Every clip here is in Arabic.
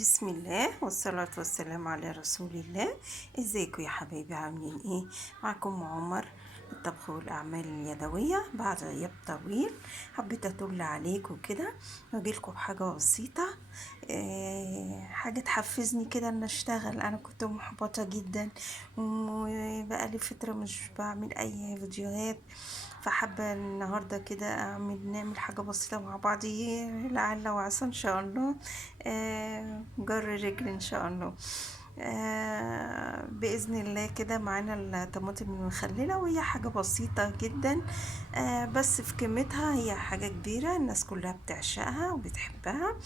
بسم الله والصلاة والسلام على رسول الله. ازيكم يا حبايبي، عاملين ايه؟ معكم عمر، الطبخ والأعمال اليدوية. بعد غياب طويل حبيت أطل عليكم كده واجيلكم بحاجة بسيطة، حاجة تحفزني كده ان اشتغل. انا كنت محبطة جدا وبقالي فترة مش بعمل اي فيديوهات، فحابة النهاردة كده نعمل حاجة بسيطة مع بعض، لعل وعسى ان شاء الله. جر رجل ان شاء الله. بإذن الله كده معانا الطماطم المخللة، وهي حاجة بسيطة جدا، بس في قيمتها هي حاجة كبيرة، الناس كلها بتعشقها وبتحبها،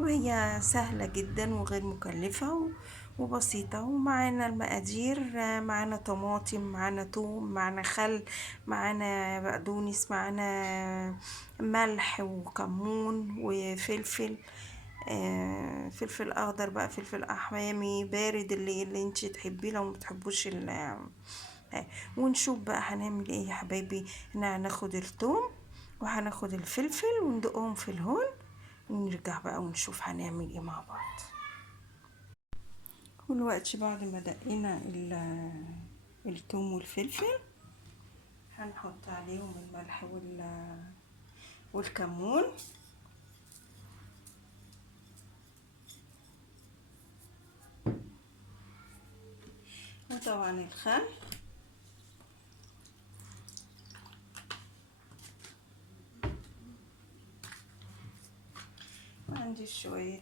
وهي سهلة جدا وغير مكلفة وبسيطة. ومعانا المقادير، معانا طماطم، معانا توم، معانا خل، معانا بقدونس، معانا ملح وكمون وفلفل، فلفل اخضر بقى، فلفل احمامي بارد، اللي انت تحبيه لو متحبوش ونشوف بقى هنعمل ايه يا حبايبي. هناخد الثوم وهناخد الفلفل وندقهم في الهون، ونرجع بقى ونشوف هنعمل ايه مع بعض. والوقت بعد ما دقينا الثوم والفلفل هنحط عليهم الملح والكمون، وطبعا الخل، وعندي شوية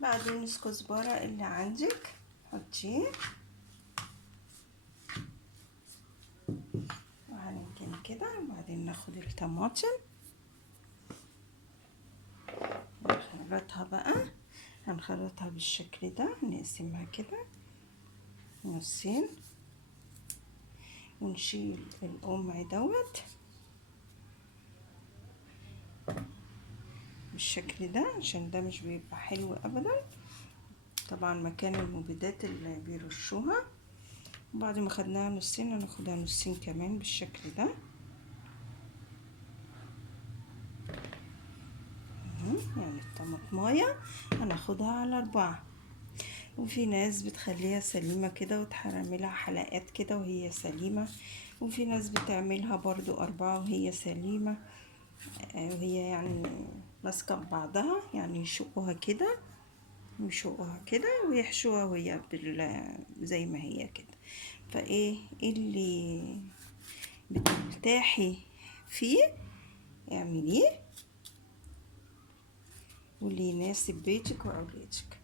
بقدونس كزبرة اللي عندك حطيه، وهنمكن كده. وبعدين ناخد الطماطم نخلطها بقى، هنخلطها بالشكل ده، نقسمها كده نصين، ونشيل القمع دوت بالشكل ده، عشان ده مش بيبقى حلو ابدا، طبعا مكان المبيدات اللي بيرشوها. وبعد ما خدناها نصين هناخدها نصين كمان بالشكل ده، يعني الطماطمايه هناخدها على 4. وفي ناس بتخليها سليمة كده وتعملها حلقات كده وهي سليمة، وفي ناس بتعملها برضو 4 وهي سليمة، وهي يعني ماسكة ببعضها، يعني يشقوها كده ويشقوها كده ويحشوها وهي زي ما هي كده. فايه اللي بترتاحي فيه اعمليه، واللي يناسب بيتك واولادك.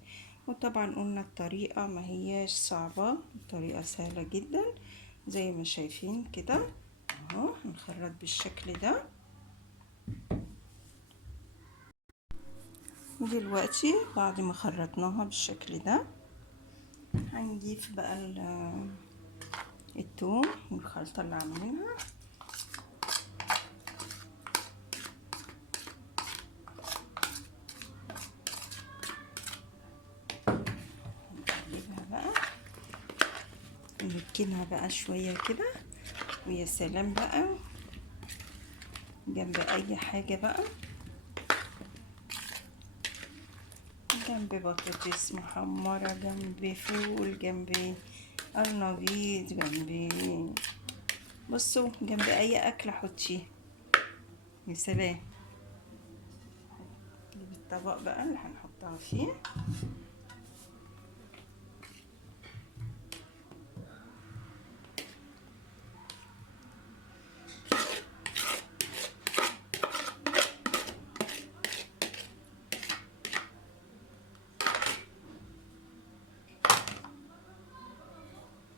وطبعا قلنا الطريقة ما هياش صعبة، الطريقة سهلة جدا زي ما شايفين كده اهو. هنخلط بالشكل ده. دلوقتي بعد ما خلطناها بالشكل ده هنضيف بقى الثوم والخلطة اللي عاملينها، نقلبها بقى ونركنها بقى شوية كده. ويا سلام بقى جنب اي حاجة بقى، جنب بطاطس محمرة، جنب فول، جنب قرنبيط، جنب بصوا جنب اي اكل حطيه. يا سلام. نجيب الطبق بقى اللي هنحطها فيه،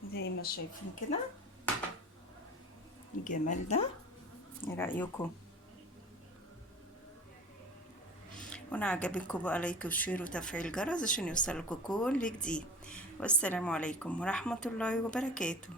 زي ما شايفين كده الجمال ده. ايه رأيكم؟ وانا عجبكم بقى لايك وشير وتفعيل الجرس عشان يوصلكوا كل جديد. والسلام عليكم ورحمة الله وبركاته.